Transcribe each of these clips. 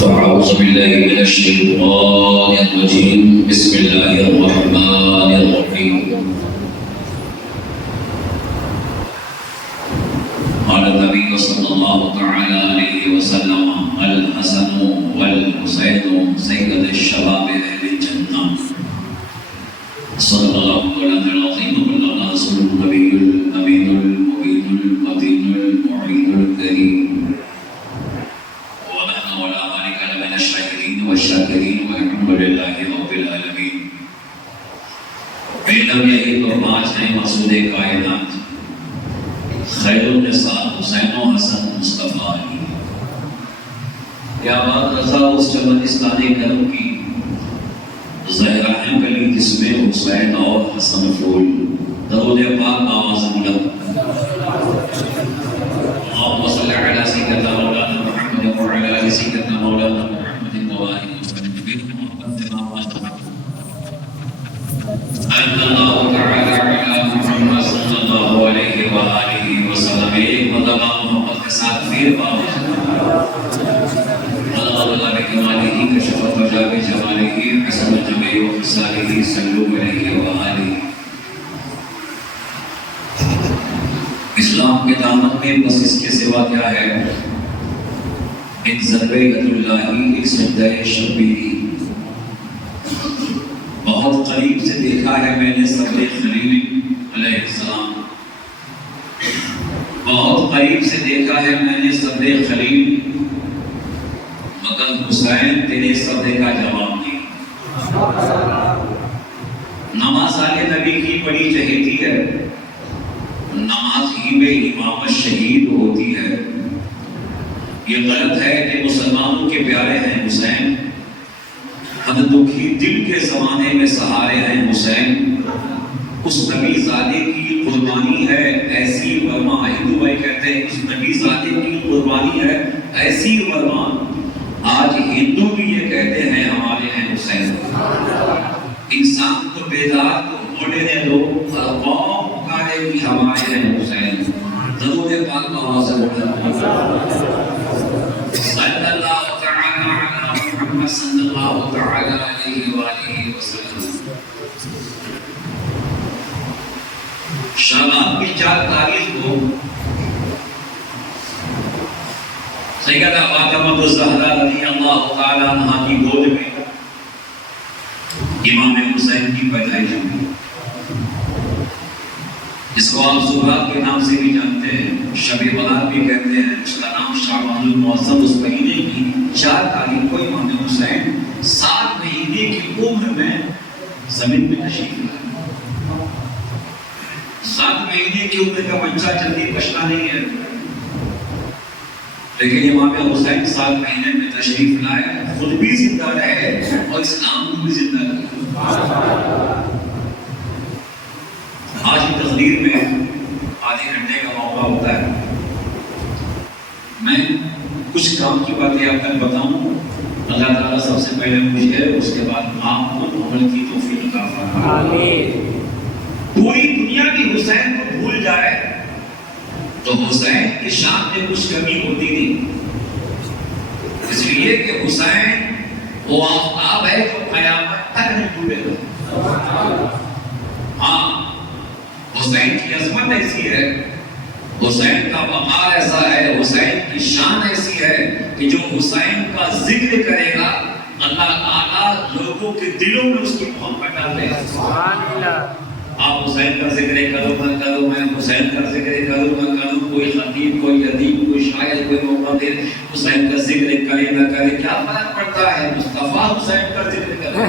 فأعوذ بالله من الشيطان الرجيم بسم الله الرحمن الرحيم قال النبي صلى الله تعالى عليه وسلم الحسن والحسين سيد الشباب أهل الجنة صدق الله مولانا العظيم وبلغ رسوله النبي الأمين المبين المتين المعين الكريم والشاکرین والحمد للہ رب العالمین۔ علم یہی تو پانچ ہیں مقصود کائنات، خیر النساء حسین و حسن مصطفیٰ علی۔ کیا بات رضا اس چمنستانی کرم کی، زہرا ہے گلی جس میں حسین اور حسن پھول۔ درود پاک آواز بلند، اللہم صل علی سیدنا مولانا محمد وعلی آل سیدنا مولانا محمد صلی اللہ تعالی علی محمد صلی اللہ علیہ وآلہ وسلم۔ ایک مرتبہ محمد کے ساتھ پھر بات اللہ بکمالہ کشف الفجا بجمالہ حسن جمع وخصالہ صلو علیہ وآلہ۔ اسلام کے دامن میں بس اس کے سوا کیا ہے؟ ایک ضربِ اللہ، ایک سجدہ شبیہ۔ بہت قریب سے دیکھا ہے میں نے صبر خلیل علیہ السلام، بہت قریب سے دیکھا ہے میں نے صبر خلیل، مگر حسین تیرے صبر کا جواب نہیں۔ نماز آلے نبی کی بڑی چہیتی ہے، نماز ہی میں امامت شہید ہوتی ہے۔ یہ غلط ہے کہ مسلمانوں کے پیارے ہیں حسین، حد دکھی دل کے زمانے میں سہارے ہیں حسین۔ اس نبی زادے کی قربانی ہے ایسی ورما، ہندو بھائی کہتے ہیں اس نبی زادے کی قربانی ہے ایسی ورما، آج ہندو بھی یہ کہتے ہیں ہمارے ہیں حسین۔ انسان کو بیدار تو ہونے دے دو، قوم پکارے بھی ہمارے ہیں حسین۔ درود پاک آواز بلند، صلی اللہ تعالی علی محمد صلی اللہ تعالی علیہ وآلہ وسلم۔ شابان کی 4 تاریخ کو سیدہ فاطمہ الزہرا رضی اللہ تعالی عنہا کی گود میں امام حسین کی پیدائش ہوئی، جس کو آپ سورات کے نام سے بھی جانتے ہیں، شب برات بھی کہتے ہیں۔ اس کا نام شعبان المعظم، اس مہینے کی 4 تاریخ کو امام حسین 7 مہینے کی عمر میں زمین میں تشریف لائے۔ 7 مہینے کی عمر کا بچہ جلدی پچھتا نہیں ہے، لیکن امام حسین 7 مہینے میں تشریف لائے، خود بھی زندہ رہے اور اسلام کو بھی زندہ رہے۔ آج کی تقریر میں آدھے گھنٹے کا موقع ہوتا ہے، میں کچھ کام کی باتیں آپ تک بتاؤں۔ اللہ تعالیٰ سب سے پہلے مجھے، اس کے بعد آپ کو عمل کی توفیق عطا فرمائے۔ آمین۔ پوری دنیا بھی حسین کو بھول جائے تو حسین کی شان میں کچھ کمی ہوتی نہیں، اس لیے کہ حسین وہ آفتاب ہے جو قیامت تک نہیں ڈوبے گا۔ ہاں، حسین کی عظمت ایسی ہے، حسین کا وقار ایسا ہے، حسین کی شان ایسی ہے کہ جو حسین کا ذکر کرے گا اللہ تعالیٰ لوگوں کے دلوں میں اس کی محبت ڈال دے گا۔ سبحان اللہ۔ آپ حسین کا ذکر کرو نہ کرو، میں حسین کا ذکر کروں نہ کروں، کوئی خطیب، کوئی ادیب، کوئی شاعر، کوئی محدث حسین کا ذکر کرے نہ کرے، کیا فرق پڑتا ہے؟ مصطفیٰ حسین کا ذکر کرے۔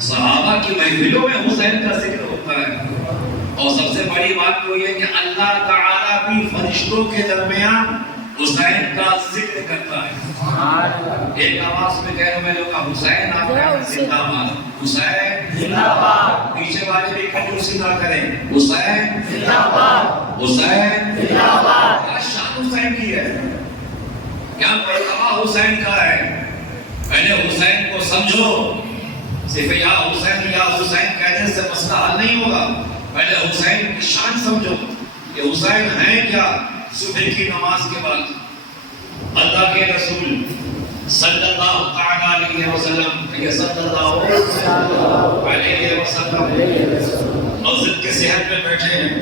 صحابہ کی محفلوں میں حسین کا ذکر ہوتا ہے، اور سب سے بڑی بات تو یہ کہ اللہ تعالیٰ بھی فرشتوں کے درمیان حسین کا ذکر کرتا ہے۔ ایک آواز میں کہہ رہا ہوں میں لوگ حسین، آپ کہہ زندہ باد، حسین زندہ باد۔ پیچھے والے بھی کھجور سیدھا کریں، حسین زندہ باد، حسین زندہ باد۔ کیا شان حسین کی ہے، کیا مرتبہ حسین کا ہے۔ پہلے حسین کو سمجھو، صرف یا حسین کہنے سے مسئلہ حل نہیں ہوگا۔ پہلے حسین کی شان سمجھو کہ حسین ہیں کیا۔ صبح کی نماز کے بعد اللہ کے رسول صلی اللہ تعالی علیہ وسلم، صلی اللہ علیہ وسلم مسجد کے صحت میں بیٹھے ہیں.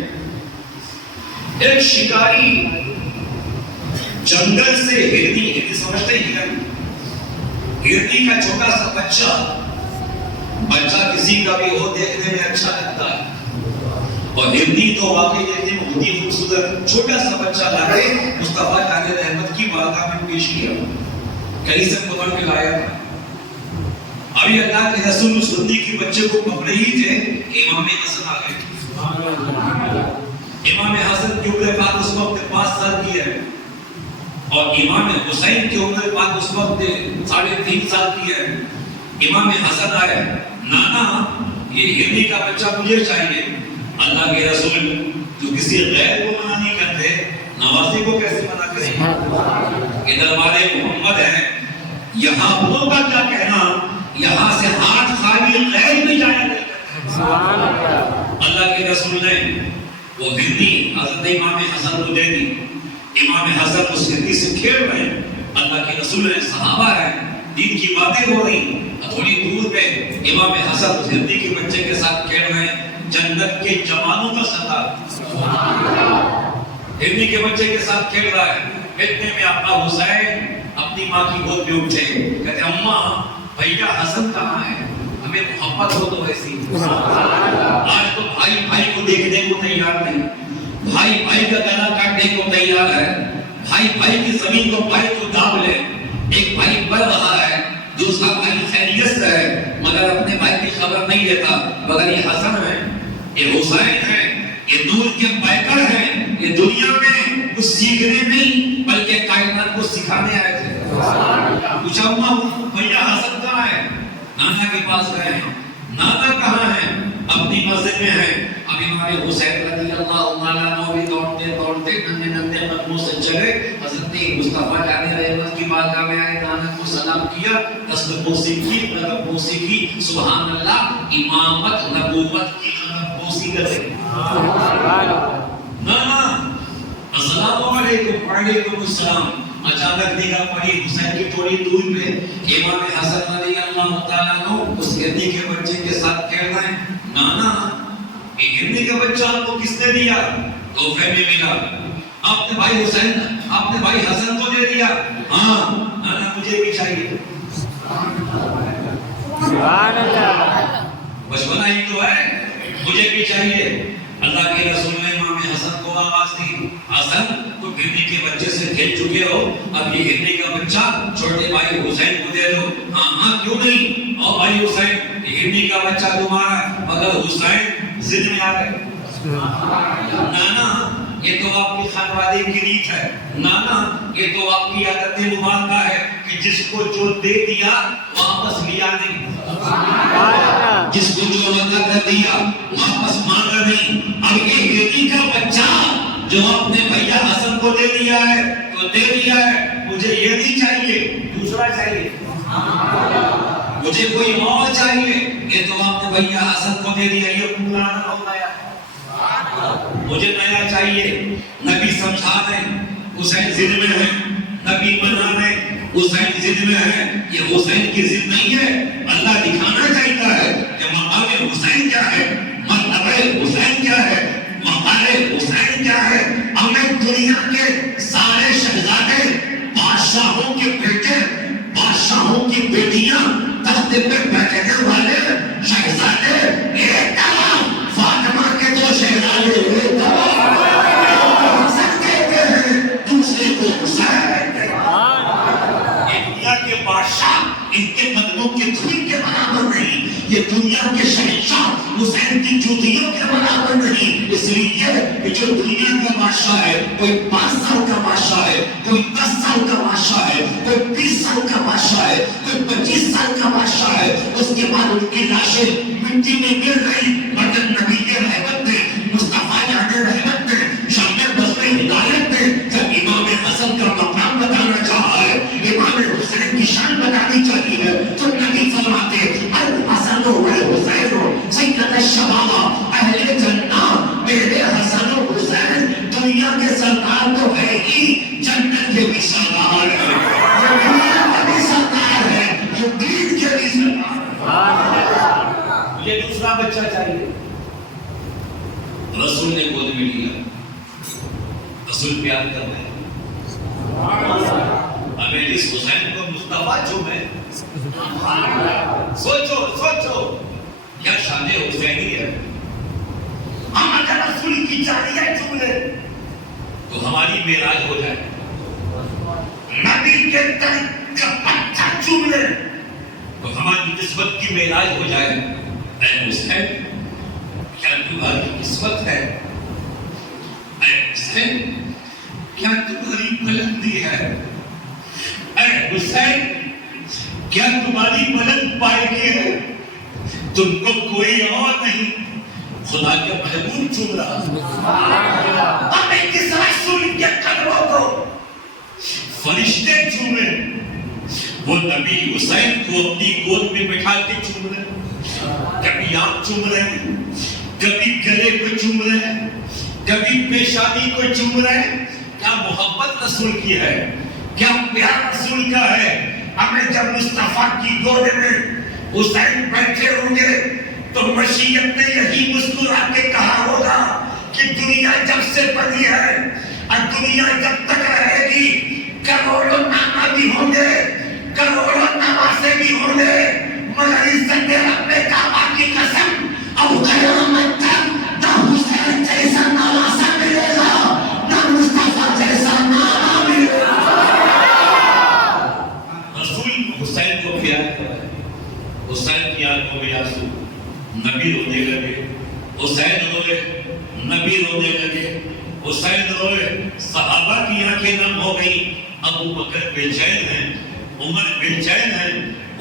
ایک شکاری جنگل سے ہرنی سمجھتے ہیں، ہرنی کا چھوٹا سا بچہ کسی کا بھی ہو دیکھنے میں اچھا لگتا ہے، اور ہرنی تو واقعی دیکھنے میں بہت ہی خوبصورت چھوٹا سا بچہ لا کے مصطفیٰ جان رحمت کی بارگاہ میں پیش کیا، کہیں سے پکڑ کے لایا تھا. ابھی اللہ کے رسول اس ہرنی کے بچے کو پکڑے ہی تھے، امام حسن آ گئے. امام حسن کی عمر پاک اس وقت 5 سال کی ہے، اور امام حسین کی عمر پاک اس وقت 3.5 سال کی ہے. امام حسن آئے، نانا یہ ہرنی کا بچہ مجھے چاہیے. اللہ کے رسول جو کسی غیر کو منع نہیں کرتے، نوازی کو کیسے منع کریں؟ یہ دربار محمد ہے، یہاں وہ کا کیا کہنا، یہاں سے ہاتھ خالی غیر میں جایا نہیں کرتے. اللہ کے رسول نے وہ ہرنی حضرت امام حسن کو دے دی. امام حسن اس ہرنی سے کھیل رہے ہیں. اللہ کے رسول نے صحابہ ہیں، دین کی باتیں ہو رہی، تھوڑی دور پہ امام حسن اس ہرنی کے بچے کے ساتھ کھیل رہے ہیں. جنت کے جوانوں کا سردار ہرنی کے بچے کے ساتھ کھیل رہا ہے. اتنے میں آقا حسین اپنی ماں کی گود میں اٹھے، کہتے اماں بھیا حسن کہاں ہے، ہمیں محبت ہو تو ایسی. آج تو بھائی بھائی کو دیکھنے کو تیار نہیں، بھائی بھائی کا گلا کاٹنے کو تیار ہے، بھائی بھائی کی زمین کو بھائی کو داب لے. ایک بھائی بڑھ رہا ہے، دوسرا بھائی خیریت سے ہے مگر اپنے بھائی کی خبر نہیں لیتا. مگر یہ حسن ہے، یہ حسین ہے، یہ نور کے پیکر ہیں، یہ دنیا میں کچھ سیکھنے نہیں بلکہ کائنات کو سکھانے آئے تھے. پوچھا اماں بھیا حسن کہاں ہے؟ نانا کے پاس گئے ہیں. نانا کہاں ہے؟ اپنی مسجد میں ہے. ابھی ہمارے حسین رضی اللہ عنہ بھی دوڑتے دوڑتے ننھے ننھے قدموں سے چلے حضرت مصطفیٰ جان رحمت کی بارگاہ میں آئے. نانا کو سلام کیا، تصدیق سیکھی، ادب سیکھی. سبحان اللہ، امامت نبوت کی ادب سیکھے. نانا السلام علیکم. وعلیکم السلام. اچانک نگاہ پڑی حسین کی تھوڑی دور پہ امام حسن رضی اللہ تعالیٰ عنہ اس ہرنی کے بچے کے ساتھ کہہ رہے ہیں نانا یہ ہرنی کا بچہ آپ کو کس نے دیا؟ تحفے میں ملا. آپ نے بھائی حسین، آپ نے بھائی حسن کو دے دیا؟ ہاں نانا مجھے بھی چاہیے. بچپنا ہی تو ہے، مجھے بھی چاہیے. اللہ کے رسول نے امام حسن کو آواز دی، حسن تو ہرنی کے بچے سے کھیل چکے ہو، اب یہ ہرنی کا بچہ چھوٹے بھائی حسین کو دے دو. ہاں ہاں کیوں نہیں، اور بھائی حسین یہ ہرنی کا بچہ تمہارا. مگر حسین ضد میں آ گئے. نانا یہ تو آپ کی خانوادے کی ریت ہے، نانا یہ تو آپ کی عادت مبارکہ ہے کہ جس کو جو دے دیا واپس لیا نہیں، جس کو جو عطا کر دیا واپس مانگا نہیں. اب یہ ہرنی کا بچہ جو اپنے بھیا حسن کو دے دیا ہے تو دے دیا ہے، مجھے یہ نہیں چاہیے، دوسرا چاہیے، مجھے کوئی اور چاہیے. یہ تو آپ نے بھیا حسن کو دے دیا، یہ پرانا ہو گیا، مجھے نیا چاہیے. نبی سمجھا دیں حسین ضد میں ہے، نبی منا دیں حسین ضد میں ہے. یہ حسین کی ضد نہیں ہے، اللہ دکھانا چاہتا ہے کہ مقام حسین کیا ہے، مرتبہ حسین کیا ہے، مقام حسین کیا ہے. ہمیں دنیا کے سارے شہزادے، بادشاہوں کے بیٹے، بادشاہوں کی بیٹیاں، تخت پہ بیٹھنے والے شہزادے، ایک کلام فاطمہ کے دو شہزادے حسن کہتے ہیں، دوسرے کو حسین کہتے ہیں. یہ دنیا کے بادشاہ ان کے قدموں کے دھول کے برابر نہیں، یہ دنیا کے شہنشاہ حسین کی جوتیوں کے برابر نہیں. اس لیے کہ جو دنیا کا بادشاہ ہے، کوئی 5 سال کا بادشاہ ہے، کوئی 10 سال کا بادشاہ ہے، کوئی 20 سال کا بادشاہ ہے، کوئی 25 سال کا بادشاہ ہے، اس کے بعد ان کی لاشیں مٹی میں گر گئی. مگر نبی کے رحمت نے، مصطفیٰ جان رحمت نے، شام بصری ہدایت نے جب امام حسن کا مقام بتانا چاہا ہے، امام حسین کی شان بتانی چاہیے ہے، تو نبی فرماتے الحسن والحسین سید الشباب اہل جنہ. میرے حسن و حسین دنیا کے سردار تو ہے ہی، جنت کے بھی سردار ہے. رسول نے گود میں لیا. رسول پیار کر رہے ہیں. ہمیں اس حسین کو مصطفیٰ چومے. سوچو کیا شان حسینی ہے. ہم اگر رسول کی جاریہ چوم لیں تو ہماری معراج ہو جائے. نبی کے تن کا پتھر چوم لیں تو ہماری قسمت کی معراج ہو جائے. اے حسین کیا تمہاری قسمت ہے؟ اے حسین کیا تمہاری بلندی ہے؟ اے حسین کیا تمہاری بلند پائیگی ہے؟ تم کو کوئی اور نہیں خدا کے محبوب چوم رہا. ہمیں کس رسول کے قدموں کو فرشتے چومیں. وہ نبی حسین کو اپنی گود میں بٹھا کے چوم رہے ہیں. کبھی آنکھ چوم رہے ہیں, کبھی گلے کو چوم رہے ہیں, کبھی پیشانی کو چوم رہے ہیں. کیا محبت رسول کی ہے, کیا پیار رسول کا ہے. ہمیں جب مصطفیٰ کی گود میں حسین بیٹھے ہوں گے تو مشیت نے یہی مسکرا کے کہا ہوگا کہ دنیا جب سے بنی ہے اور دنیا جب تک رہے گی کروڑوں نامہ بھی ہوں گے, کروڑوں نواسے بھی ہوں گے, مگر عزت رب کعبہ کی قسم اب قیامت تک نہ حسین جیسا نواسا ملے گا نہ مصطفیٰ جیسا نامہ ملے گا. رسول حسین کو پیار کرا ہے. حسین کی آنکھوں میں آنسو, نبی رونے لگے. حسین روئے, نبی رونے لگے. حسین روئے, صحابہ کی آنکھیں نم ہو گئی. ابو بکر بے چین ہیں, عمر بے چین ہیں,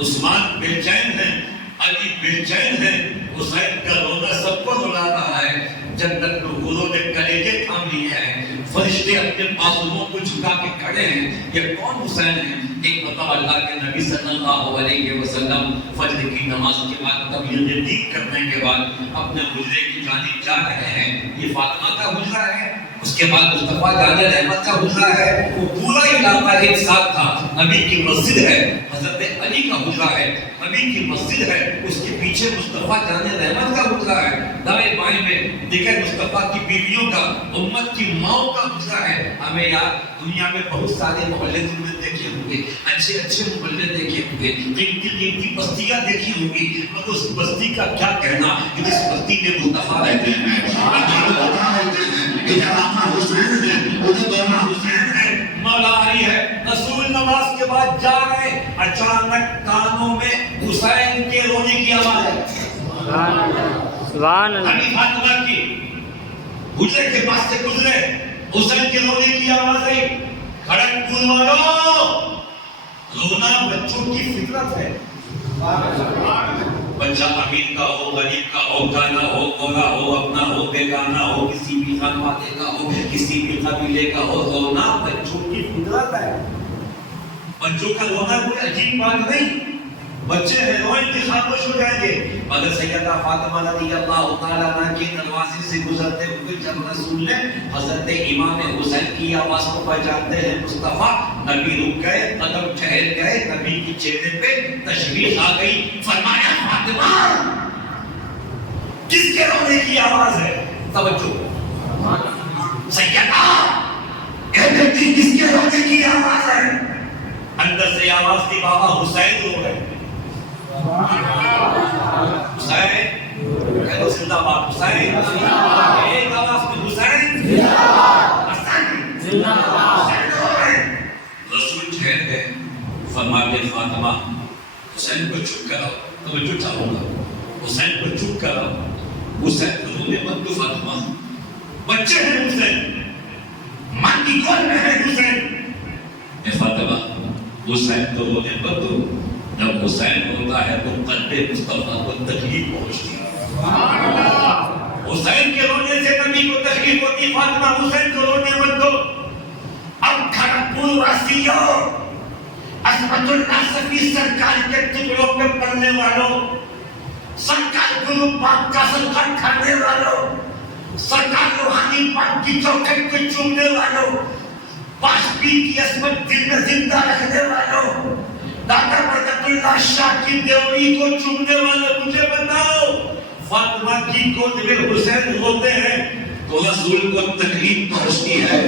عثمان بے چین ہیں, علی بے چین ہیں. حسین کا رونا سب کو رلا رہا ہے. جنت میں حوروں نے کلیجے تھام لیے ہیں. فرشتے اپنے معصوموں کو جھکا کے کھڑے ہیں. یہ کون حسین ہیں؟ ایک مرتبہ اللہ کے نبی صلی اللہ علیہ وسلم فجر کی نماز کے بعد تبلیغ دین کرنے کے بعد اپنے حجرے کی جانب جا رہے ہیں. یہ فاطمہ کا حجرہ ہے, اس کے بعد مصطفیٰ جان رحمت کا حجرہ ہے. وہ پورا علاقہ ایک ساتھ تھا. نبی کی مسجد ہے, حضرت علی کا حجرہ ہے, نبی کی مسجد ہے, اس کے پیچھے مصطفیٰ جان رحمت کا حجرہ ہے. دائیں بائیں میں دیکھیں مصطفیٰ کی بیویوں کا, امت کی ماؤں کا حجرہ ہے. ہمیں یار دنیا میں بہت سارے محلے تم نے دیکھے ہوں گے, اچھے محلے دیکھے ہوں گے, قیمتی بستیاں دیکھی ہوں گی, مگر اس بستی کا کیا کہنا کہ جس بستی میں مصطفیٰ رہتے ہیں, مولا علی ہے. رسول نماز کے بعد جا رہے, اچانک کانوں میں حسین کے رونے کی آواز ہے. سبحان اللہ. علی فاطمہ کی حجرے کے پاس سے گزرے, حسین کے رونے کی آواز ہے. کھڑکپور والوں, رونا بچوں کی فطرت ہے. بچہ امیر کا ہو, غریب کا ہو, کالا ہو, گورا ہو, اپنا ہو, بیگانہ ہو, کسی بھی خانوادے کا ہو, کسی بھی قبیلے کا ہو, رونا بچوں کی فطرت ہے. بچوں کا رونا کوئی عجیب بات نہیں. بچے ہیں, روئیں گے, خاموش ہو جائیں گے. مگر سیدہ فاطمہ رضی اللہ تعالیٰ عنہ کے دروازے سے گزرتے ہوئے جب رسول نے حضرت امام حسین کی آواز کو پہچانتے ہیں مصطفیٰ, نبی رک گئے, قدم ٹھہر گئے, نبی کی چہرے پہ تشویش آ گئی. فرمایا فاطمہ کس کے رونے کی آواز ہے؟ توجہ سیدہ, اے بیٹی کس کے رونے کی آواز ہے؟ اندر سے آواز تھی, بابا حسین رو رہے. حسین کہو زندہ باد, حسین ایک آواز میں حسین زندہ باد. رسول ٹھہر گئے, فرماتے فاطمہ حسین کو چپ کراؤ. توجہ چاہوں گا, حسین کو چپ کراؤ. حسین کو رونے مت دو فاطمہ, بچے ہیں حسین, ماں کی گود میں ہے حسین. اے فاطمہ حسین کو رونے مت دو. جب حسین ہوتا ہے تو قلب مصطفیٰ کو تکلیف پہنچتی ہے. حسین کے رونے سے نبی کو تکلیف ہوتی. فاطمہ حسین کو رونے مت دو. اب کھڑکپور واسیوں, عصمت اللہ صفی سرکار کے ٹکڑوں پہ پڑھنے والوں, سرکار گرو پاک کا صدقہ کھانے والوں, سرکار روحانی پاک کی چوکھٹ کو چومنے والوں, واشپی کی عصمت دل میں زندہ رکھنے والوں, دادا برکت اللہ شاہ کی دیوری کو چومنے والے, مجھے بتاؤ فاطمہ کی گود میں حسین روتے ہیں تو رسول کو تکلیف پہنچتی ہے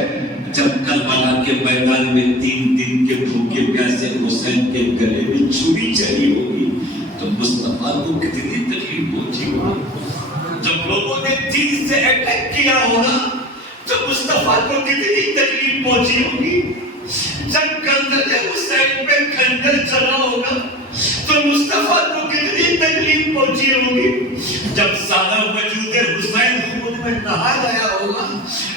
جب کربلا کے میدان میں 3 دن کے بھوکے پیاسے حسین کے گلے میں چھری چلی ہوگی تو مصطفیٰ کو کتنی تکلیف پہنچی ہوگی. جب لوگوں نے دل سے اٹیک کیا ہوگا تو مصطفیٰ کو کتنی تکلیف پہنچی ہوگی. جب گردن حسین پہ کھنجر چلا ہوگا تو مصطفیٰ کو کتنی تکلیف پہنچی ہوگی. جب سارا وجود حسین خون میں نہا گیا ہوگا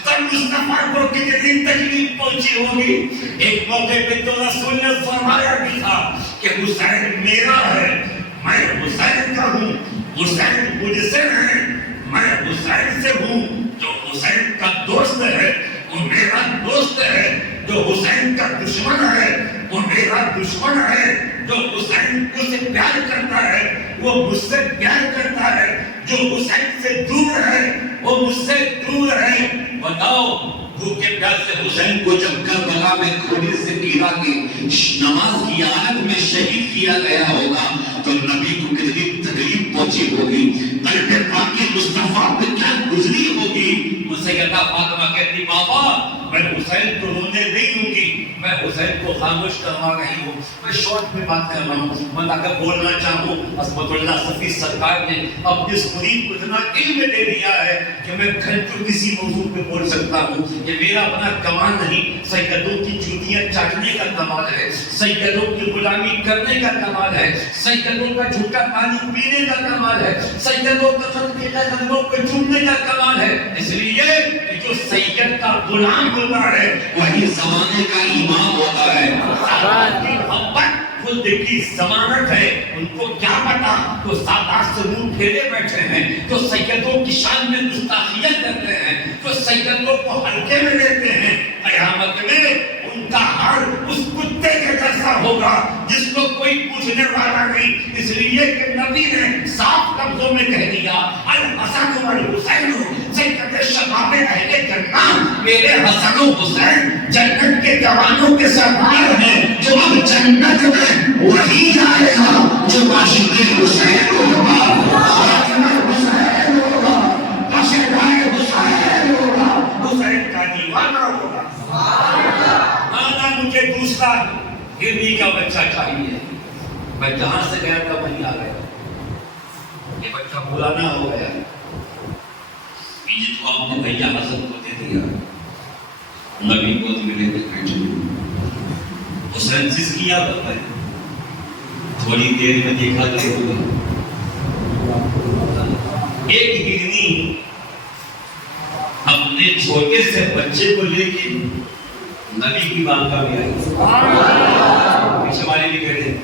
تب مصطفیٰ کو کتنی تکلیف پہنچی ہوگی. ایک موقع پہ تو رسول نے فرمایا بھی تھا کہ حسین میرا ہے، میں حسین کا ہوں، حسین مجھ سے ہے، میں حسین سے ہوں. جو حسین کا دوست ہے وہ میرا دوست ہے، جو حسین کا دشمن ہے وہ میرا دشمن ہے. جو حسین کو سے پیار کرتا ہے وہ مجھ سے پیار کرتا ہے، جو حسین سے دور ہے وہ مجھ سے دور ہے. بتاؤ بھوکے پیاسے حسین کو جب کربلا میں کھوڑے سے گرا کے نماز کی حالت میں شہید کیا گیا ہوگا تو نبی کو کتنی تکلیف پہنچی ہوگی. قلب پاک کے مصطفیٰ پہ کیا گزری ہوگی. سیدہ فاطمہ کہتی بابا میں حسین کو رونے نہیں دوں گی، میں حسین کو خاموش کروا رہی ہوں. میں شارٹ میں بات کر رہا ہوں، میں اگر بولنا چاہوں عصمت اللہ صفی سرکار نے اپنے اس مرید کو اتنا علم دے دیا ہے کہ میں گھنٹوں کسی موضوع پہ بول سکتا ہوں. یہ میرا اپنا کمال نہیں، سیدوں کی جوتیاں چاٹنے کا کمال ہے، سیدوں کی غلامی کرنے کا کمال ہے، سیدوں کا جھوٹا پانی پینے کا کمال ہے، سیدوں کا خط کے قدموں پہ جھومنے کا کمال ہے. اس لیے کہ جو سید کا غلام ہوتا ہے وہی زمانے کا امام ہوتا ہے. محبت خود کی ضمانت ہے. ان کو کیا پتا تو سادات سے منہ پھیرے بیٹھے ہیں، تو سیدوں کی شان میں گستاخیاں کرتے ہیں، تو سیدوں کو ہلکے میں لیتے ہیں. قیامت میں ان کا حال اس کتے کے جیسا ہوگا جس کو کوئی پوچھنے والا نہیں. اس لیے کہ نبی نے صاف لفظوں میں کہہ دیا الحسن والحسین سید شباب اہل جنت. میرے حسن و حسین جنت کے جوانوں کے سردار ہیں. جو اب جنت میں وہی جائے گا جو عاشق حسین ہوگا، حسین ہوگا، عاشق حسین ہوگا، حسین کا دیوانہ ہوگا. مجھے دوسرا ہرنی کا بچہ چاہیے. میں جہاں سے گیا تھا وہیں آ گیا. یہ بچہ پرانا ہو گیا، یہ تو آپ نے بھیا حسن کو دے دیا. نبی کو ملے تھے بیٹھے حسین جس کیا بتائے تھوڑی دیر میں دیکھا کہ ایک ہرنی اپنے چھوٹے سے بچے کو لے کے نبی کی بانگاہ میں آئی. پیچھے والے بھی کہتے ہیں.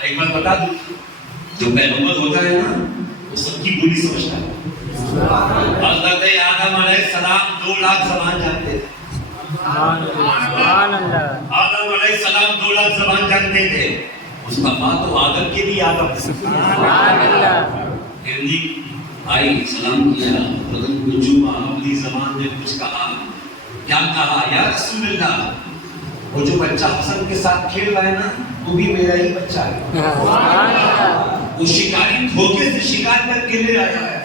ایک بات بتا دوں، جو پیغمبر ہوتا ہے نا وہ سب کی بولی سمجھتا ہے. حضرت آدم علیہ السلام 2 لاکھ زبان جانتے تھے. آدم علیہ السلام 2 لاکھ زبان جانتے تھے. مصطفیٰ تو آدم کے بھی آدم. ہرنی آئی، سلام کیا، بدن کو چوما، اپنی زبان میں کچھ کہا. کیا کہا؟ یا رسول اللہ وہ جو بچہ حسن کے ساتھ کھیل رہا ہے نا وہ بھی میرا ہی بچہ ہے. وہ شکاری دھوکے سے شکار کر کے لے آیا ہے.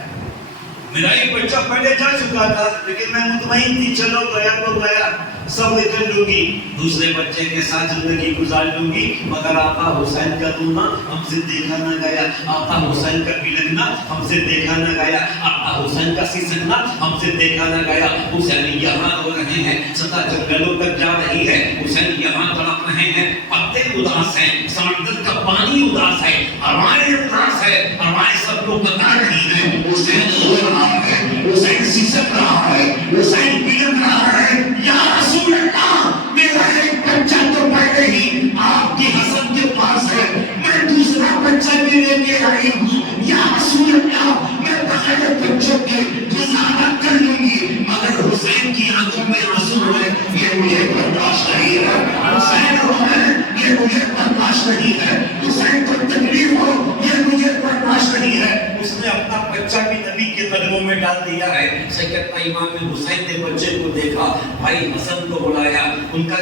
میرا ایک بچہ پہلے جا چکا تھا لیکن میں مطمئن تھی چلو گیا تو گیا، سب کر لوں گی، دوسرے بچے کے ساتھ زندگی گزار لوں گی. مگر آقا حسین کا رونا ہم سے دیکھا نہ گیا، آقا حسین کا بلکنا ہم سے دیکھا نہ گیا، آقا حسین کا سسکنا ہم سے دیکھا نہ گیا. حسین یہاں ہو رہے ہیں، سدا جنگلوں تک جا رہی ہے. حسین یہاں تڑپ رہے ہیں، پتے اداس ہیں، سمندر کا پانی اداس ہے، ہوائیں اداس ہے، ہوائیں سب کو بتا رہی ہیں حسین رو رہا ہے، حسین سسک رہا ہے، حسین بلک رہا ہے. یا رسول اللہ میرا ایک بچہ تو پہلے ہی آپ کی حسن کے پاس ہے، میں دوسرا بچہ بھی لے کے آئی ہوں. یا رسول اللہ میں بغیر بچوں کے گزارا کر لوں گی مگر حسین کی آنکھوں میں آنسو ہے یہ مجھے برداشت نہیں ہے. حسین روئے یہ مجھے برداشت نہیں ہے. حسین کو تکلیف ہو یہ مجھے برداشت نہیں ہے. اس نے اپنا بچہ بھی نبی کے قدموں میں ڈال دیا ہے. سیدنا امام حسین نے بچے کو دیکھا، بھائی حسن کو بلایا، ان کا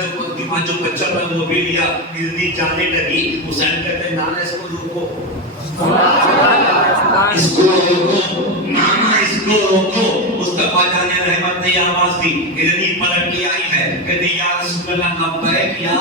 جو بچہ تھا وہ بھی لیا. ہرنی جانے لگی. حسین کہتے نانا اس کو روکو، اس کو روکو ماما، اس کو روکو۔ مصطفیٰ جان نے رحمت نے آواز دی، اتنی پلٹ کے آئی ہے کہتے یا رسول اللہ لبیک یا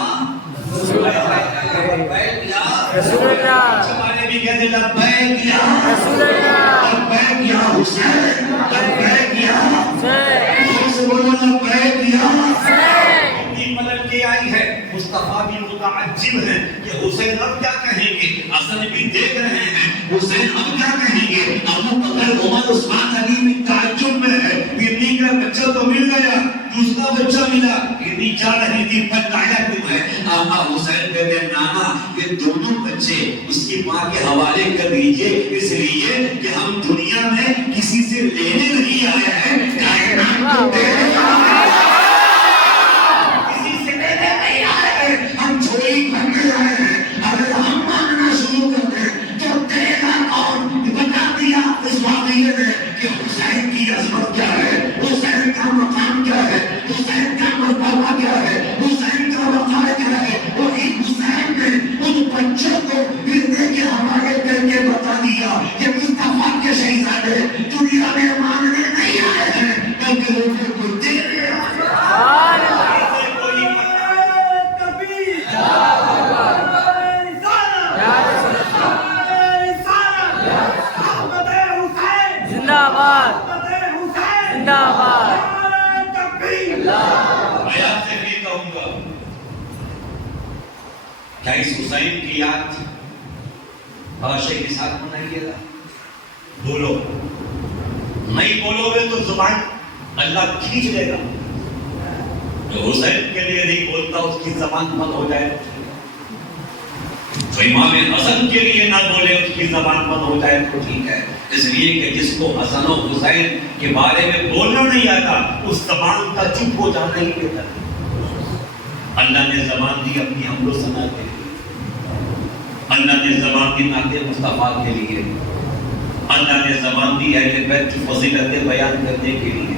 لبیک یا رسول اللہ، سوالے بھی کہتے لبیک یا رسول اللہ، لبیک یا حسین، لبیک یا حسین، سے بولو لبیک یا حسین۔ اتنی پلٹ کے آئی ہے، مصطفیٰ بھی متعجب ہیں کہ حسین اب کیا کہیں گے، حسن بھی دیکھ رہے ہیں حسین اب کیا کہیں گے۔ ابو بکر عمر عثمان علی بھی تعجب میں ہے، اتنی کا بچہ تو مل گیا، دوسرا بچہ ملا، اتنی جا رہی تھی بتایا کیوں ہے۔ آقا حسین کہتے ہیں نانا یہ دونوں بچے اس کی ماں کے حوالے کر دیجئے، اس لیے کہ ہم دنیا میں کسی سے لینے نہیں آئے ہیں، کائنات کو دینے آئے ہیں، کسی سے لینے نہیں آئے ہیں، ہم جھولی بھرنے آئے ہیں۔ اگر ہم مانگنا شروع کر دیں تو دے گا کون؟ بتا دیا اس واقعے نے کہ حسین کی عظمت کیا ہے، حسین کا مقام کیا ہے، حسین کا مرتبہ کیا ہے، حسین کا وقار کیا ہے۔ اور ایک حسین نے ان بچوں کو گرنے کے حوالے کر کے بتا دیا کہ مصطفیٰ کے شہزادے دنیا میں مانگنے نہیں آئے ہیں بلکہ لوگوں کو دینے آئے ہیں۔ کیا اس حسین کی یاد عاشق کے ساتھ منائیے گا؟ بولو، نہیں بولو گے تو زبان اللہ کھینچ لے گا۔ جو حسین کے لیے نہیں بولتا اس کی زبان بند ہو جائے، جو امام حسن کے لیے نہ بولے اس کی زبان بند ہو جائے تو ٹھیک ہے۔ اس لیے کہ جس کو حسن و حسین کے بارے میں بولنا نہیں آتا اس زبان کا چپ ہو جانا ہی بہتر ہے۔ اللہ نے زبان دی اپنی حمد و ثنا کے لیے، اللہ نے زبان دی نعت مصطفیٰ کے لیے، اللہ نے زبان دی اہل بیت کی فضیلتیں بیان کرنے کے لیے،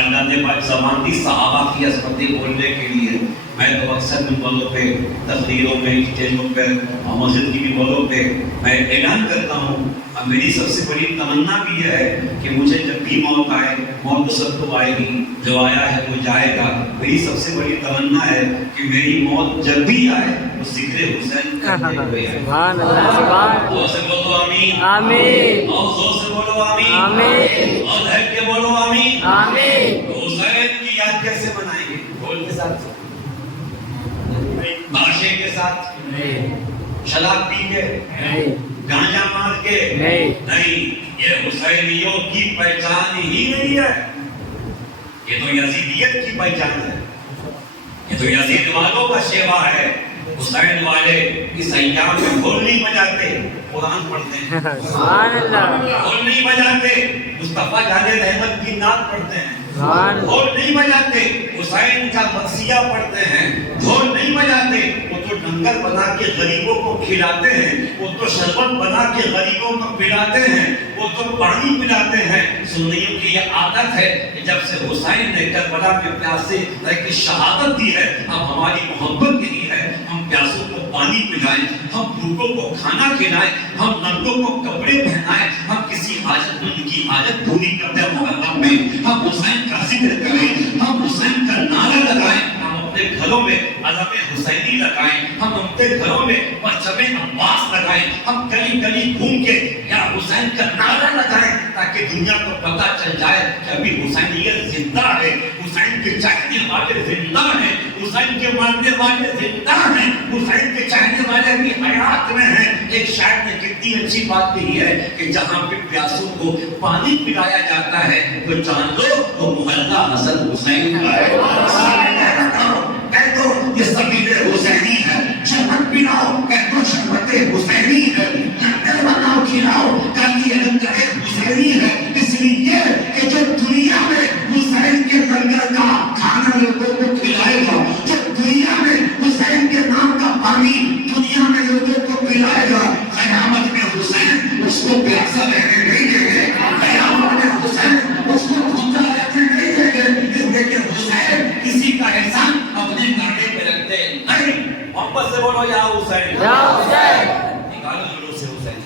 اللہ نے زبان دی صحابہ کی عظمتیں بولنے کے لیے۔ میں تو اکثر ان بولوں پہ تقریروں میں اسٹیجوں پہ اور مسجد کی بھی بولوں پہ میں اعلان کرتا ہوں، اور میری سب سے بڑی تمنا بھی یہ ہے کہ مجھے جب بھی موت آئے، موت تو سب کو آئے گی، جو آیا ہے وہ جائے گا، میری سب سے بڑی تمنا ہے کہ میری موت جب بھی آئے وہ ذکر حسین کرتے ہوئے آئے۔ سبحان اللہ، سبحان اللہ، زور سے بولو آمین، آمین، اور زور سے بولو آمین، آمین، اور دھڑ کے بولو آمین، آمین۔ تو حسین کی یاد کیسے منائیں گے؟ ڈھول کے ساتھ، باشے کے ساتھ، شراب پی کے، گانجا مار کے نہیں، یہ حسینیوں کی پہچان ہی نہیں ہے، یہ تو یزیدیت کی پہچان ہے، یہ تو یزید والوں کا شیوا ہے۔ حسین والے اس ایام میں ڈھول نہیں بجاتے، قرآن پڑھتے ہیں، ڈھول نہیں بجاتے، مصطفیٰ جان رحمت کی نعت پڑھتے ہیں، ڈھول نہیں بجاتے، حسین کا مرثیہ پڑھتے ہیں، ڈھول نہیں بجاتے، وہ تو لنگر بنا کے غریبوں کو کھلاتے ہیں، وہ تو شربت بنا کے غریبوں کو پلاتے ہیں، وہ تو پانی پلاتے ہیں۔ سنیوں کی یہ عادت ہے کہ جب سے حسین نے کربلا میں پیاسے کی شہادت دی ہے، اب ہماری محبت یہی ہے، ہم پیاسوں کو پانی پلائیں، ہم بھوکوں کو کھانا کھلائیں، ہم ننگوں کو کپڑے پہنائیں، ہم کسی حاجت مند کی حاجت پوری کرتے ہیں محرم میں، ہم حسین کا ذکر کریں، ہم حسین کا نعرہ لگائیں، ہم اپنے گھروں میں علم حسینی لگائیں، ہم اپنے گھروں میں پرچم عباس لگائیں، ہم گلی گلی گھوم کے یا حسین کا نعرہ لگائیں تاکہ دنیا کو پتہ چل جائے کہ ابھی حسینیت زندہ ہے، حسین کے چاہنے والے زندہ ہیں، حسین کے ماننے والے زندہ ہیں، حسین کے چاہنے والے بھی حیات میں ہیں۔ ایک شاعر نے کتنی اچھی بات کہی ہے کہ جہاں پہ پیاسوں کو پانی پلایا جاتا ہے تو جان لو وہ محلہ حسن حسین کا ہے۔ کہہ دو یہ سبیل حسینی ہے، شربت پلاؤ کہہ دو شربت حسینی ہے، لنگر بناؤ کھلاؤ کہہ یہ لنگر حسینی ہے۔ اس لیے کہ جو دنیا میں حسین کے لنگر کا کھانا لوگوں کو کھلائے گا، جو دنیا میں حسین کے نام کا پانی دنیا میں لوگوں کو پلائے گا، قیامت میں حسین اس کو پیاسا رہنے نہیں دیں گے، قیامت میں حسین اس کو بھوکا رہنے نہیں دیں گے۔ اس لیے کہ حسین کسی کا احسان اپنے کانٹے پہ رکھتے نہیں۔ محبت سے بولو یا حسین، یا حسین، نکالو دلوں سے حسین۔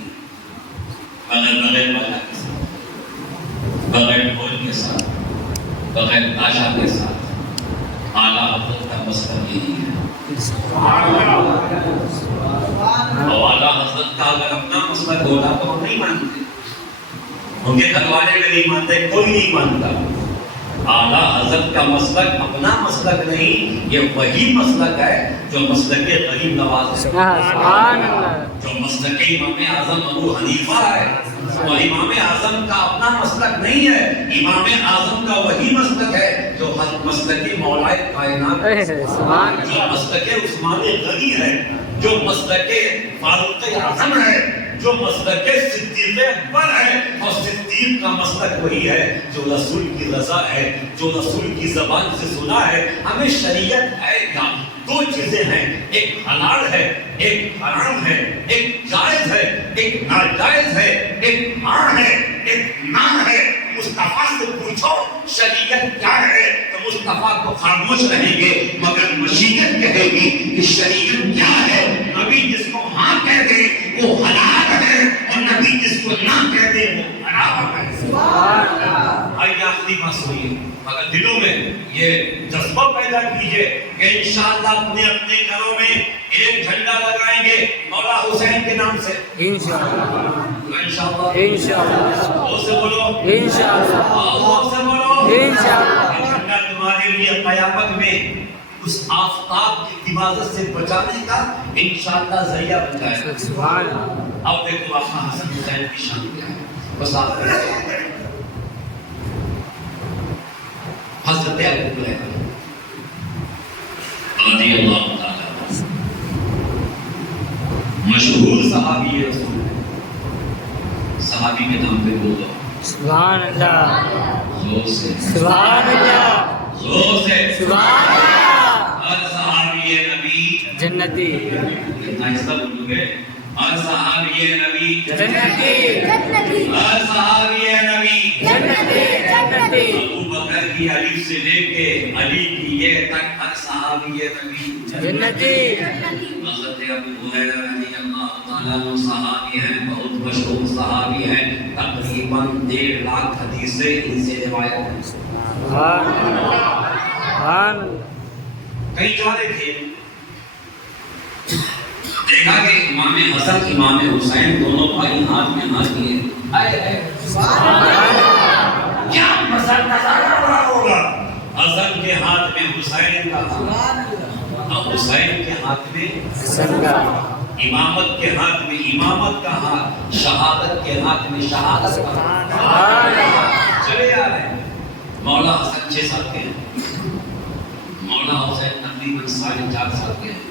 اگر بغیر باجا کے ساتھ، بغیر ڈھول کے ساتھ، بغیر تاشا کے ساتھ اعلیٰ حضرت کا مسلک یہی ہے. اور اعلیٰ حضرت کا اگر اپنا مسلک ہوتا تو ہم نہیں مانتے، ان کے گھر والے بھی نہیں مانتے، کوئی نہیں مانتا. اعلیٰ حضرت کا مسلک اپنا مسلک نہیں، یہ وہی مسلک ہے جو مسلک غریب نواز ہے، جو مسلک امام اعظم ابو حنیفہ ہے. اور امام اعظم کا اپنا مسلک نہیں ہے، امام اعظم کا وہی مسلک ہے جو مسلک مولائے کائنات، جو مسلک عثمان غنی ہے، جو مسلک فاروق اعظم ہے، جو مسلک صدیق اکبر ہے. اور صدیق کا مسلک وہی ہے جو رسول کی رضا ہے، جو رسول کی زبان سے سنا ہے. ہمیں شریعت ہے کیا؟ دو چیزیں ہیں، ایک حلال ہے، ایک حرام ہے، ایک جائز ہے، ایک ناجائز ہے، ایک ہاں ہے، ایک نہ ہے. مصطفیٰ سے پوچھو شریعت کیا ہے تو مصطفیٰ کو خاموش رہیں گے، مگر مشیت کہے گی کہ شریعت کیا ہے. نبی جس کو ہاں کہہ دے وہ حلال ہے، اور نبی جس کو نہ کہہ دے وہ حرام ہے. آئیے آخری بات سنیے، مگر دلوں میں یہ جذبہ پیدا کیجئے کہ انشاءاللہ اپنے اپنے گھروں میں ایک جھنڈا لگائیں گے مولا حسین کے نام سے. انشاءاللہ انشاءاللہ سے بولو انشاءاللہ سے بولو انشاءاللہ. جھنڈا تمہارے لیے قیامت میں اس آفتاب کی حفاظت سے بچانے کا انشاءاللہ ذریعہ بن جائے گا. سبحان اللہ. اب دیکھو آقا حسن حسین کی شان کیا ہے. بس آپ حضرت ابو ہریرہ رضی اللہ تعالی مشہور صحابی رسول ہے. صحابی کے نام پہ بول دو سبحان اللہ، زور سے سبحان اللہ، زور سے سبحان اللہ. ہر صحابی نبی جنتی. کتنا حصہ بولو گے؟ ہر صحابی نبی جنتی، ہر صحابی نبی جنتی. ابو بکر کی الف سے لے کے علی کی یہ تک ہر صحابی نبی جنتی. حضرت ابو ہریرہ رضی اللہ تعالیٰ عنہ صحابی ہیں، بہت مشہور صحابی ہیں. تقریباً 1.5 لاکھ حدیثیں ان سے روایت ہیں. سبحان اللہ. کہیں جا رہے تھے، دیکھا کہ امام حسن امام حسین دونوں بھائی ہاتھ میں ہاتھ لیے. کیا پسند نظارہ بڑا ہوگا. حسن کے ہاتھ میں حسین کا ہاتھ، اور حسین کے ہاتھ میں حسن کا، امامت کے ہاتھ میں امامت کا ہاتھ، شہادت کے ہاتھ میں شہادت کا ہاتھ. چلے آ رہے ہیں. مولا حسن 6 سال کے ہیں، مولا حسین تقریباً 4.5 سال کے ہیں.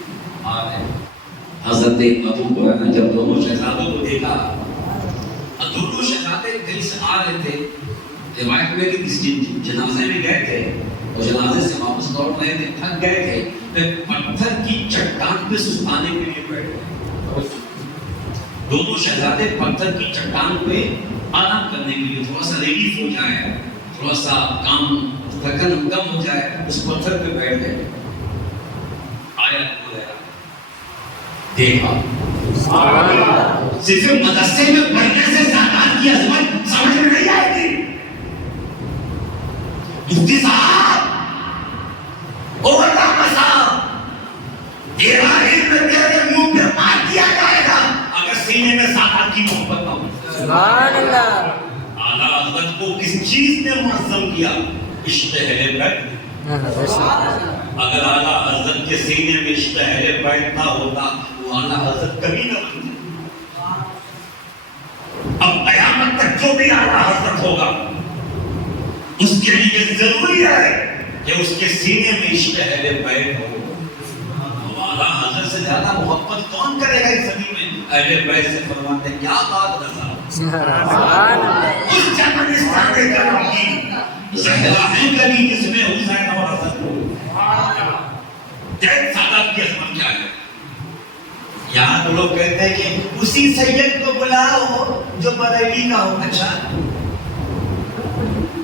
آ رہے ہیں. حضرت ابو ہریرہ نے جب دونوں شہزادوں کو دیکھا، اور دونوں شہزادے کہیں سے آ رہے تھے، روایت میں کہ کسی جنازے میں گئے تھے اور جنازے سے واپس لوٹ رہے تھے، تھک گئے تھے، پھر پتھر کی چٹان پہ سستانے کے لیے بیٹھے. دونوں شہزادے پتھر کی چٹان پہ آرام کرنے کے لیے، تھوڑا سا ریلیف ہو جائے، تھوڑا سا کام تھکن کم ہو جائے، اس پتھر پہ بیٹھ گئے. آیا ابو ہریرہ دیکھا صرف مدرسے میں پڑھنے سے سرکار کی عظمت سمجھ میں نہیں آئے گی. مفتی صاحب، علامہ صاحب، تیرا علم تیرے منہ پہ مار دیا جائے گا اگر سینے میں سرکار کی محبت نہ ہو. سبحان اللہ. اعلیٰ حضرت کو کس چیز نے معظم کیا؟ عشق اہل بیت. اگر اعلیٰ حضرت کے سینے میں عشق اہل بیت نہ ہوتا وہ اعلیٰ حضرت کبھی نہ بنتے. اب قیامت تک جو بھی اعلیٰ حضرت ہوگا اس کے لیے ضروری ہے کہ اس کے سینے میں عشق اہل بیت ہو. اعلیٰ حضرت سے زیادہ محبت کون کرے گا اس زمین میں؟ اہل بیت سے فرماتے ہیں کیا بات رضا. اس چمنستان کے کرم کی زہرا ہے گلی جس میں حسین اور حسن ہو. دیکھ سادات کی عظمت کیا ہے. یہاں تو لوگ کہتے ہیں کہ اسی سید کو بلاؤ جو بریلی کا ہو. اچھا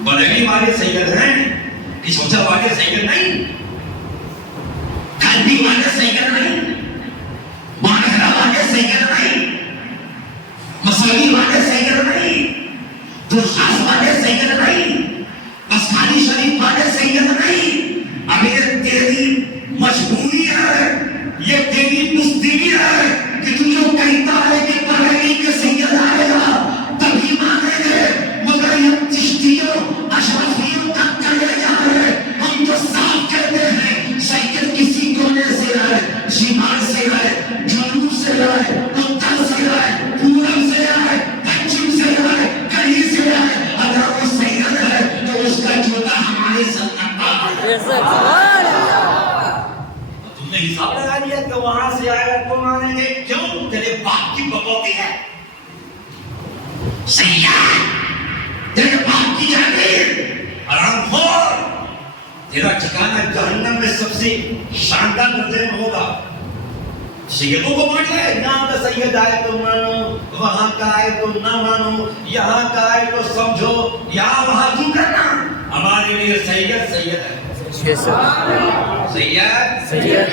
بریلی والے سید ہیں، کشوچا والے سید نہیں، کھنڈی والے سید نہیں، مانہرا والے سید نہیں، مسوری والے سید نہیں. درخواست والے سید نہیں، بس خالی شریف والے سید نہیں، اب یہ تیری مجبوری ہے، یہ تیری بزدلی ہے کہ تو جو کہتا ہے کہ بریلی کے سید آئے گا تبھی مانیں گے، مگر یہ چشتیوں اشرفیوں تک چلے جا رہے، ہم تو صاف کہتے ہیں سید کسی کونے سے آئے، شمال سے آئے، جنوب سے آئے، اتر سے آئے، پورب سے آئے، پچھم سے آئے، کہیں سے آئے، اگر وہ سید ہے تو اس کا جوتا ہمارے سلطنت تم نے حساب لگا لیا کہ وہاں سے آئے گا تو مانیں گے، کیوں؟ تیرے باپ کی بکوتی ہے سید، تیرے باپ کی جاگیر، حرام خور، تیرا ٹھکانہ جہنم میں سب سے شاندار درجے میں ہوگا۔ سیدوں کو بانٹ لے، یہاں کا سید آئے تو مانو، وہاں کا آئے تو نہ مانو، یہاں کا آئے تو سمجھو، یہاں وہاں کیوں کرنا؟ ہمارے لیے سید سید ہے، سید سید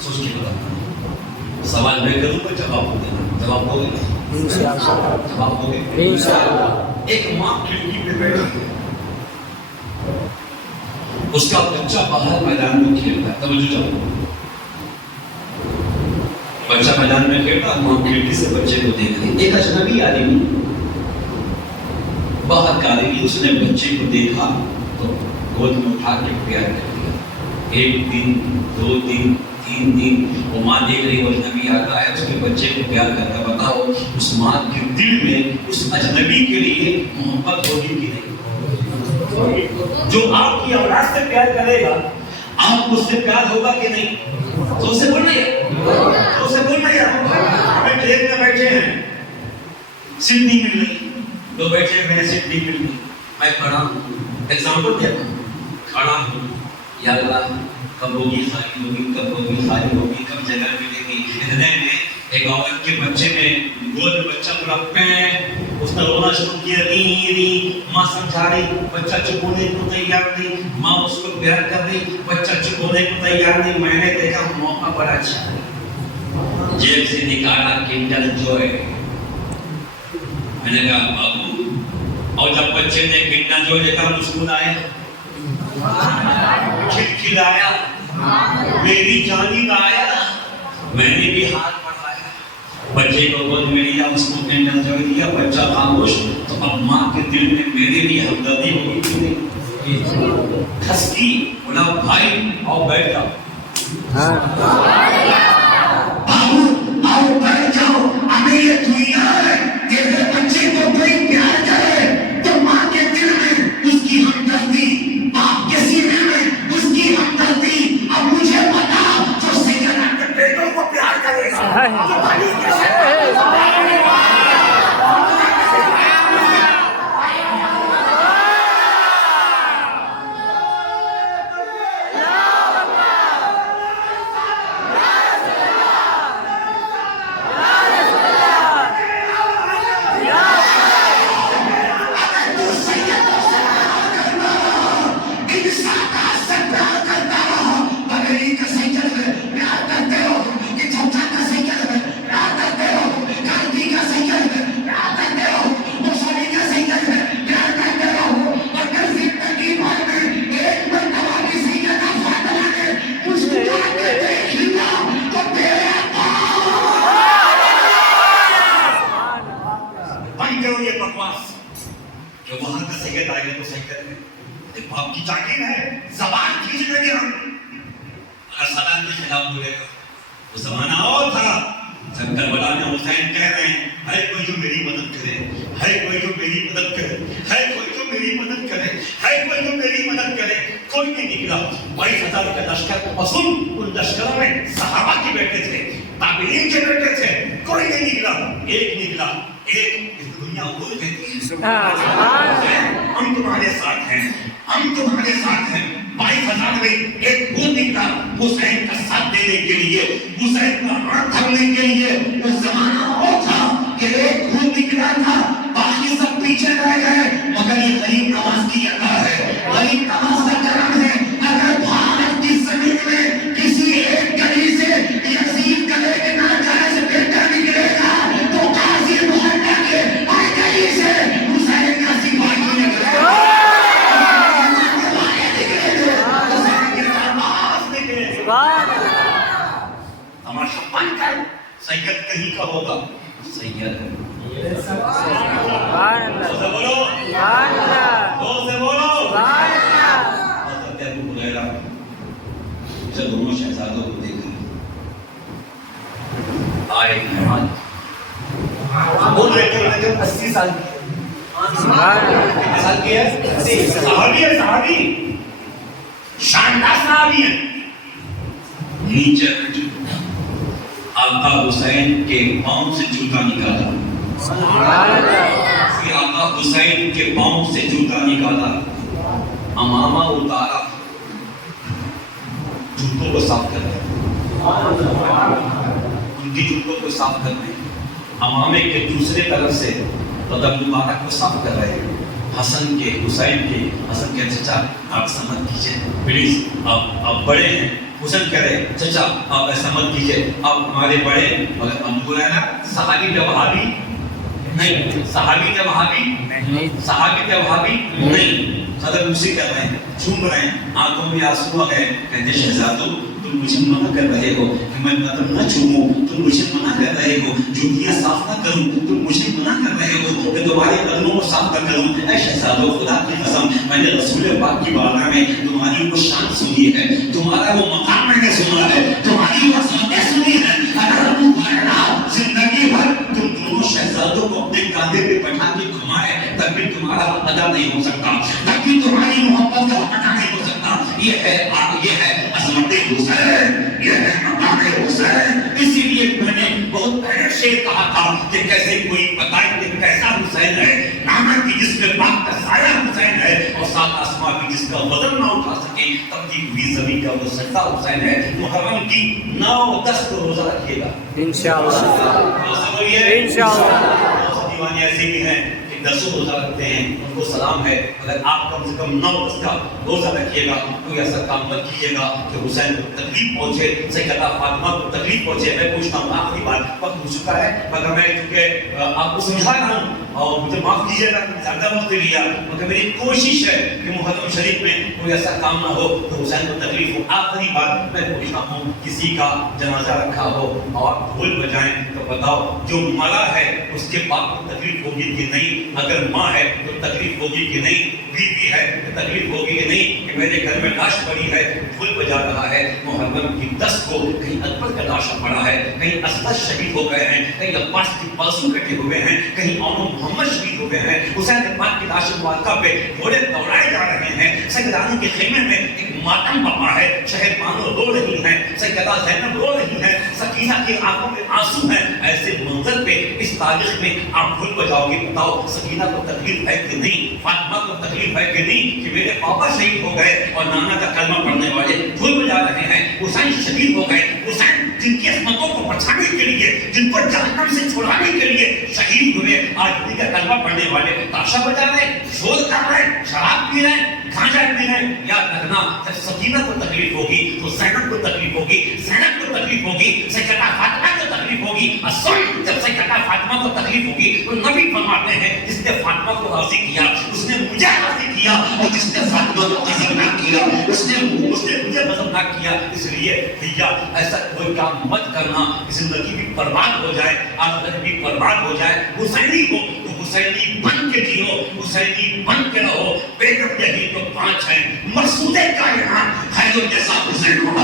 سوچ کے بتا، سوال میں کروں گا، جواب ہو دینا، جواب ہو گیا، جواب ہو گیا۔ ایک ماں کھڑکی پہ بیٹھی ہے، اس کا بچہ باہر میدان میں کھیلتا ہے، توجہ جاؤ، بچہ میدان میں کھیلتا ہے، ماں کھڑکی سے بچے کو دیکھ رہی، ایک اجنبی آدمی باہر کا آدمی، اس نے بچے کو دیکھا تو گود میں اٹھا کے پیار کر دیا۔ ایک دن، دو دن، تین دن، وہ ماں دیکھ رہی، وہ اجنبی آتا ہے، اس کے بچے کو پیار کرتا، بتاؤ اس ماں کے دل میں اس اجنبی کے لیے محبت ہوگی کہ نہیں؟ جو آپ کی اولاد سے پیار کرے گا، آپ کو اس سے پیار ہوگا کہ نہیں؟ تو اسے بولنا ہمیں ٹرین میں بیٹھے ہیں، سیٹ نہیں مل رہی، تو بیٹھے میں سیٹ نہیں مل رہی، میں کھڑا ہوں، ایگزامپل دیتا ہوں، کھڑا ہوں، یا اللہ کب ہوگی خالی ہوگی، کب جگہ ملے گی؟ اتنے میں ایک عورت کے بچے میں گود میں بچہ پورا پین، اس نے رونا شروع کیا، ری ماں سمجھا رہی، بچہ چپ ہونے کو تیار نہیں، ماں اس کو پیار کر رہی، بچہ چپ ہونے کو تیار نہیں۔ میں نے دیکھا موقع بڑا اچھا ہے، جیب سے نکالا کنڈل جوئے، میں نے کہا بابو، اور جب بچے نے کنڈل جوئے دیکھا مسکرایا، کھلکھلایا، میری جانب آیا، میں نے بھی ہاتھ بڑھایا، بچے کو گود میں لیا، اس کو کنڈل جوئے دیا، بچہ خاموش، تو اب ماں کے دل میں میرے لیے ہمدردی ہوگی کہ نہیں؟ کھسکی، بولا بھائی آؤ بیٹھ جاؤ، بابو آؤ بیٹھ جاؤ، ہمیں یہ دنیا ہے، تیرے بچے کو کوئی پیار کرے تو ماں کے دل میں اس کی ہمدردی، باپ کے سینے میں اس کی ہمدردی، اب مجھے بتا جو سیدھا اپنے بیٹوں کو پیار کرے گا، کہ وہاں کا سید آئے گا تو سید ہے، باپ کی جاگیر ہے، زبان کھینچ لیں گے ہم، اگر صدان کے خلاف بولے گا۔ وہ زمانہ اور تھا جب کربلا میں حسین کہہ رہے ہیں، ہے کوئی جو میری مدد کرے، ہے کوئی جو میری مدد کرے، ہے کوئی جو میری مدد کرے، ہے کوئی جو میری مدد کرے، کوئی نہیں نکلا۔ 22,000 کا لشکر، اور سن ان لشکروں میں صحابہ کے بیٹے تھے، تابعین کے بیٹے تھے، کوئی نہیں نکلا، ایک نکلا، ایک دنیا عبور کہتی ہے ہم تمہارے ساتھ ہیں، ہم تمہارے ساتھ ہیں۔ 22,000 میں ایک خون نکلا حسین کا ساتھ دینے کے لیے، حسین کا ہاتھ تھامنے کے لیے۔ اس زمانہ وہ تھا کہ ایک خون نکلا تھا، باقی سب پیچھے رہ گئے، مگر یہ غریب نواز کی عطا ہے، غریب نواز کا کرم ہے۔ اگر بھارت کی زمین میں کسی ایک گلی سے یزید کا ایک ناجائز بیٹا نکلے گا سید کہیں کا ہوگا سید ہے. بولو سے بولو. حضرت ابو ہریرہ جب دونوں شہزادوں کو دیکھا آئے مہمان بول رہے تھے 80 سال کی کتنے سال کی ہے؟ صحابی ہے, صحابی شاندار صحابی ہے. نیچے آقا حسین کے پاؤں سے جوتا نکالا. آقا حسین کے پاؤں سے جوتا نکالا, امامہ اتارا, جوتوں کو صاف کر رہے, ان کی جوتوں کو صاف کر رہے, امامے کے دوسرے طرف سے قدم مبارک کو صاف کر رہے. حسن کے حسین کے حسن کے چچا آپ سمجھ کیجئے پلیز, آپ بڑے ہیں. حسن کہہ رہے چچا آپ ایسا مت کیجئے, آپ ہمارے بڑے. مگر ابو ہریرہ صحابی جب وہابی نہیں, صحابی جب وہابی نہیں, صحابی جب وہابی نہیں. صدر موسی کر رہے ہیں, جھوم رہے ہیں, آنکھوں میں آنسو ہے. کہتے شہزادو تم مجھے منع کر رہے ہو کہ میں قدم نہ چھوموں, تم مجھے منع کر رہے ہو جوتیاں صاف نہ کروں, تم مجھے منع کر رہے ہو کہ تمہارے قدموں کو صاف نہ کروں. اے شہزادو خدا کی قسم میں نے رسول پاک کی بارگاہ میں تمہاری وہ شان سنی ہے, تمہارا وہ مقام میں نے سنا ہے, تمہاری وہ عظمتیں سنی ہے. اگر ابو ہریرہ زندگی بھر تم دونوں شہزادوں کو اپنے کاندھے پہ بٹھا کے گھمائے تب بھی تمہارا حق ادا نہیں ہو سکتا, تب بھی تمہاری محبت کا حق ادا نہیں ہو سکتا. یہ ہے عظمت حسین, یہ ہے مقام حسین. اسی لیے میں نے بہت پہلے شعر کہا تھا کہ کیسے کوئی بتائے کہ کیسا حسین ہے, نانا کی جس میں پاک کا سایہ حسین ہے, اور سات آسماں کی جس کا وزن نہ اٹھا سکے تبدیل ہوئی زمین کا وہ سجدہ حسین ہے. محرم کی 9-10 کو روزہ رکھیے گا انشاءاللہ. دیوانے ایسے بھی ہیں کہ 10 روزہ رکھتے ہیں, ان کو سلام ہے. اگر آپ کم سے کم 9-10 کا روزہ رکھیے گا کوئی ایسا کام مت کیجیے گا کہ حسین کو تکلیف پہنچے, سیدہ فاطمہ کو تکلیف پہنچے. میں پوچھتا ہوں آخری بار وقت ہو چکا ہے, مگر میں چونکہ آپ کو سمجھا رہا ہوں اور مجھے معاف کیجیے گا زیادہ وقت لیا, مگر میری کوشش ہے کہ محرم شریف میں کوئی ایسا کام نہ ہو کہ حسین کو تکلیف ہو. آخری بار میں پوچھتا ہوں کسی کا جنازہ رکھا ہو اور ڈھول بجائیں تو بتاؤ جو مرا ہے اس کے باپ کو تکلیف ہوگی کہ نہیں؟ اگر ماں ہے تو تکلیف ہوگی کہ نہیں؟ بیوی ہے تو تکلیف ہوگی کہ نہیں کہ میرے گھر میں لاش پڑی ہے, ڈھول بجا رہا ہے. محرم کی 10 کو کہیں اکبر کا لاش پڑا ہے, کہیں اسد شہید ہو گئے ہیں, کہیں عباس کے بازو کٹے ہوئے ہیں, کہیں محمد شہید ہو گئے ہیں. حسین پاک کی لاش مبارکہ پہ گھوڑے دوڑائے جا رہے ہیں. سیدانوں کے خیمے میں ایک ماتم بپا ہے, شہر بانو رو رہی ہیں, سیدہ زینب رو رہی ہیں, سکینہ کی آنکھوں میں آنسو ہیں. ایسے منظر پہ اس تاریخ میں آپ ڈھول بجاؤ گے, بتاؤ سکینہ کو تکلیف ہے کہ نہیں, فاطمہ کو تکلیف ہے کہ نہیں کہ میرے پاپا شہید ہو گئے اور نانا کا کلمہ پڑھنے والے ڈھول بجا رہے ہیں. حسین شہید ہو گئے, حسین جن کی عصمتوں کو بچانے کے لیے, جن کو جہنم سے چھڑانے کے لیے شہید ہوئے, آج ان کا کلمہ پڑھنے والے تاشا بجا رہے ہیں, شور کر رہے ہیں, شراب پی رہے ہیں, گانجا پی رہے ہیں. یاد رکھنا جب سکینہ کو تکلیف ہوگی تو زینب کو تکلیف ہوگی, زینب کو تکلیف ہوگی, سیدہ فاطمہ کو تکلیف ہوگی. جب سیدہ فاطمہ کو تکلیف ہوگی تو نبی فرماتے ہیں جس نے فاطمہ کو راضی کیا اس نے مجھے راضی کیا, اور جس نے فاطمہ کو غضب نہ کیا اس نے مجھے غضب نہ کیا. اس لیے بھیا ایسا کوئی کام مت کرنا, زندگی بھی برباد ہو جائے, آخرت بھی برباد ہو جائے. حسینی ہو تو حسینی بن کے جیو, حسینی بن کے رہو. بیگم یہی تو 5 ہیں, مقصود کائنات ہے جو جیسا حسین کو